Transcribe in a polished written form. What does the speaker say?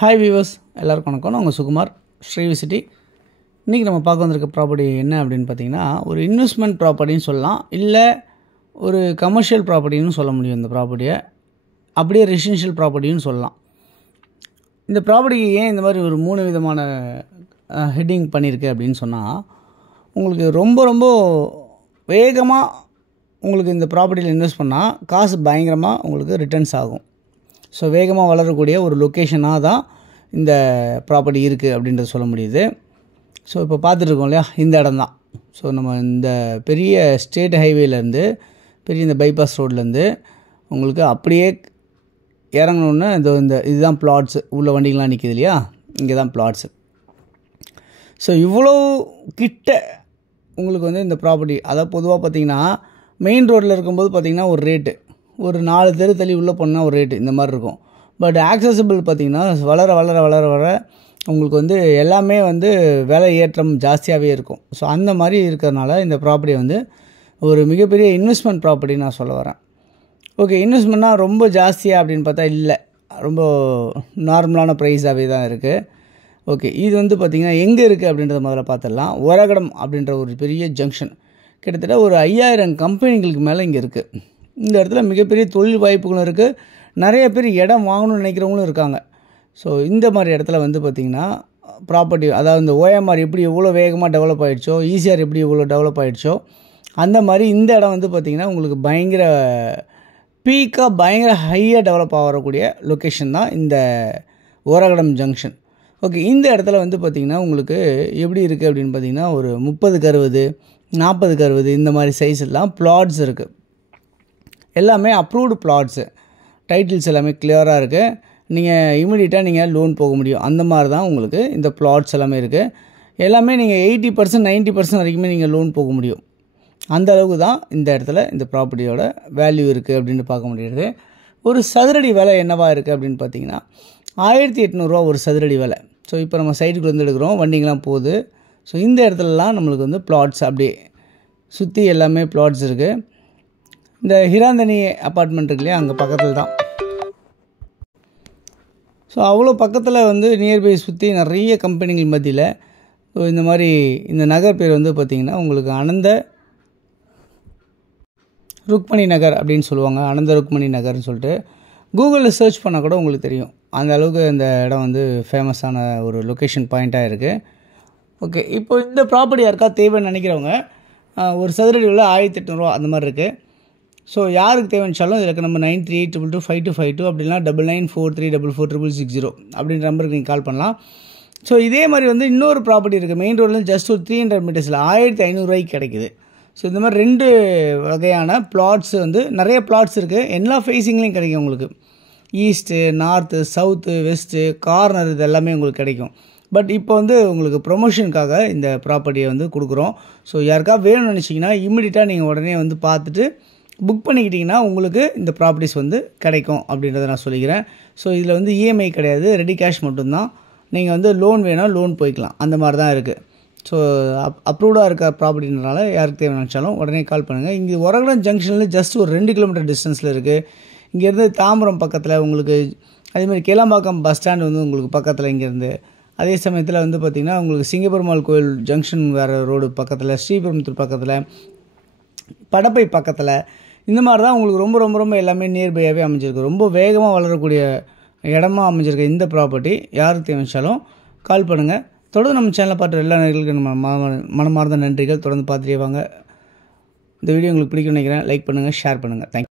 Hi viewers, எல்லாருக்கும் வணக்கம். நான் உங்கள் சுகுமார், ஸ்ரீவிசிட்டி. இன்றைக்கி நம்ம பார்க்க வந்திருக்க ப்ராப்பர்ட்டி என்ன அப்படின்னு பார்த்தீங்கன்னா, ஒரு இன்வெஸ்ட்மெண்ட் ப்ராப்பர்ட்டின்னு சொல்லலாம், இல்லை ஒரு கமர்ஷியல் ப்ராப்பர்ட்டின்னு சொல்ல முடியும். இந்த ப்ராப்பர்ட்டியை அப்படியே ரெசிடென்ஷியல் ப்ராப்பர்ட்டின்னு சொல்லலாம். இந்த ப்ராப்பர்ட்டிக்கு ஏன் இந்த மாதிரி ஒரு 3 விதமான ஹெட்டிங் பண்ணியிருக்கு அப்படின்னு சொன்னால், உங்களுக்கு ரொம்ப ரொம்ப வேகமாக உங்களுக்கு இந்த ப்ராப்பர்ட்டியில் இன்வெஸ்ட் பண்ணால் காசு பயங்கரமாக உங்களுக்கு ரிட்டர்ன்ஸ் ஆகும். ஸோ வேகமாக வளரக்கூடிய ஒரு லொக்கேஷனாக தான் இந்த ப்ராப்பர்ட்டி இருக்குது அப்படின்றத சொல்ல முடியுது. ஸோ இப்போ பார்த்துட்ருக்கோம் இல்லையா, இந்த இடம் தான். ஸோ நம்ம இந்த பெரிய ஸ்டேட் ஹைவேலேருந்து, பெரிய இந்த பைபாஸ் ரோட்லேருந்து உங்களுக்கு அப்படியே இறங்கணுன்னு இதுதான் பிளாட்ஸு. உள்ள வண்டிங்களாம் நிற்கிது இல்லையா, இங்கே தான் பிளாட்ஸு. ஸோ இவ்வளோ கிட்ட உங்களுக்கு இந்த ப்ராப்பர்ட்டி, அதாவது பொதுவாக பார்த்திங்கன்னா மெயின் ரோட்டில் இருக்கும்போது பார்த்திங்கன்னா ஒரு ரேட்டு, ஒரு 4 தெரு தள்ளி உள்ளே போனால் ஒரு ரேட்டு இந்த மாதிரி இருக்கும். பட் ஆக்சசிபிள் பார்த்திங்கன்னா வளர வளர வளர வளர உங்களுக்கு எல்லாமே விலை ஏற்றம் ஜாஸ்தியாகவே இருக்கும். ஸோ அந்த மாதிரி இருக்கிறதுனால இந்த ப்ராப்பர்ட்டி ஒரு மிகப்பெரிய இன்வெஸ்ட்மெண்ட் ப்ராப்பர்ட்டி நான் சொல்ல வரேன். ஓகே, இன்வெஸ்ட்மெண்ட்னால் ரொம்ப ஜாஸ்தியாக அப்படின்னு பார்த்தா இல்லை, ரொம்ப நார்மலான ப்ரைஸாகவே தான் இருக்குது. ஓகே, இது பார்த்திங்கன்னா எங்கே இருக்குது அப்படின்றத முதல்ல பார்த்துடலாம். ஒரகடம் அப்படின்ற ஒரு பெரிய ஜங்ஷன், கிட்டத்தட்ட ஒரு 5000 கம்பெனிகளுக்கு மேலே இங்கே இருக்குது. இந்த இடத்துல மிகப்பெரிய தொழில் வாய்ப்புகளும் இருக்குது, நிறைய பேர் இடம் வாங்கணும்னு நினைக்கிறவங்களும் இருக்காங்க. ஸோ இந்த மாதிரி இடத்துல பார்த்திங்கன்னா ப்ராப்பர்ட்டி, அதாவது இந்த OMR எப்படி எவ்வளோ வேகமாக டெவலப் ஆகிடுச்சோ, ECR எப்படி எவ்வளோ டெவலப் ஆகிடுச்சோ, அந்த மாதிரி இந்த இடம் பார்த்திங்கன்னா உங்களுக்கு பயங்கர பீக்காக பயங்கர ஹையாக டெவலப் ஆகக்கூடிய லொக்கேஷன் தான் இந்த ஓரகடம் ஜங்ஷன். ஓகே, இந்த இடத்துல பார்த்திங்கன்னா உங்களுக்கு எப்படி இருக்குது அப்படின்னு பார்த்திங்கன்னா ஒரு 30க்கு 60, 40க்கு 60 இந்த மாதிரி சைஸ்லாம் பிளாட்ஸ் இருக்குது. எல்லாமே அப்ரூவ்டு பிளாட்ஸு, டைட்டில்ஸ் எல்லாமே கிளியராக இருக்குது. நீங்கள் இமீடியட்டாக நீங்கள் லோன் போக முடியும். அந்த மாதிரி தான் உங்களுக்கு இந்த பிளாட்ஸ் எல்லாமே இருக்குது. எல்லாமே நீங்கள் 80% 90% வரைக்குமே நீங்கள் லோன் போக முடியும். அந்த அளவுக்கு தான் இந்த இடத்துல இந்த ப்ராப்பர்ட்டியோட வேல்யூ இருக்குது அப்படின்னு பார்க்க முடியுது. ஒரு சதுரடி விலை என்னவா இருக்குது அப்படின்னு பார்த்தீங்கன்னா 1800 ரூபா ஒரு சதுரடி விலை. ஸோ இப்போ நம்ம சைட்டுக்கு எடுக்கிறோம், வண்டிங்கெலாம் போகுது. ஸோ இந்த இடத்துலலாம் நம்மளுக்கு பிளாட்ஸ் அப்படியே சுற்றி எல்லாமே பிளாட்ஸ் இருக்குது. இந்த ஹிராந்தனி அப்பார்ட்மெண்ட் இருக்கு இல்லையா, அங்கே பக்கத்தில் தான். ஸோ அவ்வளோ பக்கத்தில் நியர்பை சுற்றி நிறைய கம்பெனிகள் மத்தியில் இந்த மாதிரி இந்த நகர் பேர் பார்த்திங்கன்னா உங்களுக்கு அனந்த ருக்மணி நகர் அப்படின்னு சொல்லுவாங்க. அனந்த ருக்மணி நகர்னு சொல்லிட்டு கூகுளில் சர்ச் பண்ணால் கூட உங்களுக்கு தெரியும். அந்த அளவுக்கு இந்த இடம் ஃபேமஸான ஒரு லொக்கேஷன் பாயிண்ட்டாக இருக்குது. ஓகே, இப்போ இந்த ப்ராப்பர்ட்டி யாருக்கா தேவைன்னு நினைக்கிறவங்க ஒரு சதுரடி உள்ள 1800 ரூபா அந்த மாதிரி இருக்குது. ஸோ யாருக்கு தேவைச்சாலும் இதில் நம்ம 93822552 அப்படின்னா 9943446660 அப்படின்ற நம்பருக்கு நீங்கள் கால் பண்ணலாம். ஸோ இதே மாதிரி இன்னொரு ப்ராப்பர்ட்டி இருக்குது மெயின் ரோட்லேருந்து ஜஸ்ட் ஒரு 300 மீட்டர்ஸில் 1500 ரூபாய்க்கு கிடைக்குது. ஸோ இந்த மாதிரி 2 வகையான பிளாட்ஸ் நிறைய பிளாட்ஸ் இருக்குது. எல்லா ஃபேஸிங்லேயும் கிடைக்கும் உங்களுக்கு. East, north, south, west, corner இது எல்லாமே உங்களுக்கு கிடைக்கும். பட் இப்போ உங்களுக்கு ப்ரொமோஷனுக்காக இந்த ப்ராப்பர்ட்டியை கொடுக்குறோம். ஸோ யாருக்கா வேணும்னு நினச்சிங்கன்னா இம்மிடியட்டாக நீங்கள் உடனே பார்த்துட்டு புக் பண்ணிக்கிட்டிங்கன்னா உங்களுக்கு இந்த ப்ராப்பர்ட்டிஸ் கிடைக்கும் அப்படின்றத நான் சொல்லிக்கிறேன். ஸோ இதில் EMI கிடையாது, ரெடி கேஷ் மட்டும்தான். நீங்கள் லோன் வேணால் லோன் போய்க்கலாம், அந்த மாதிரி தான் இருக்குது. ஸோ அப்ரூவ்டாக இருக்க ப்ராப்பர்ட்டினால யாருக்கு தேவை நினச்சாலும் உடனே கால் பண்ணுங்கள். இங்கே ஒரகடம் ஜங்ஷனில் ஜஸ்ட் ஒரு 2 கிலோமீட்டர் டிஸ்டன்ஸில் இருக்குது. இங்கேருந்து தாம்பரம் பக்கத்தில் உங்களுக்கு, அதேமாதிரி கேளம்பாக்கம் பஸ் ஸ்டாண்டு உங்களுக்கு பக்கத்தில் இங்கேருந்து. அதே சமயத்தில் பார்த்திங்கன்னா உங்களுக்கு சிங்கப்பெருமாள் கோயில் ஜங்ஷன் வேறு ரோடு பக்கத்தில், ஸ்ரீபெரும்புத்தூர் பக்கத்தில், படப்பை பக்கத்தில், இந்த மாதிரி தான் உங்களுக்கு ரொம்ப ரொம்ப ரொம்ப எல்லாமே நியர்பையாகவே அமைஞ்சிருக்கு. ரொம்ப வேகமாக வளரக்கூடிய இடமா அமைஞ்சிருக்கு இந்த ப்ராப்பர்ட்டி. யாருக்கு தேவைச்சாலும் கால் பண்ணுங்கள். தொடர்ந்து நம்ம சேனலை பார்த்து எல்லா நேயர்களுக்கும் நம்ம மனமார்ந்த நன்றிகள். தொடர்ந்து பார்த்துட்டே வாங்க. இந்த வீடியோ உங்களுக்கு பிடிக்கும்னு நினைக்கிறேன். லைக் பண்ணுங்கள், ஷேர் பண்ணுங்கள். தேங்க்யூ.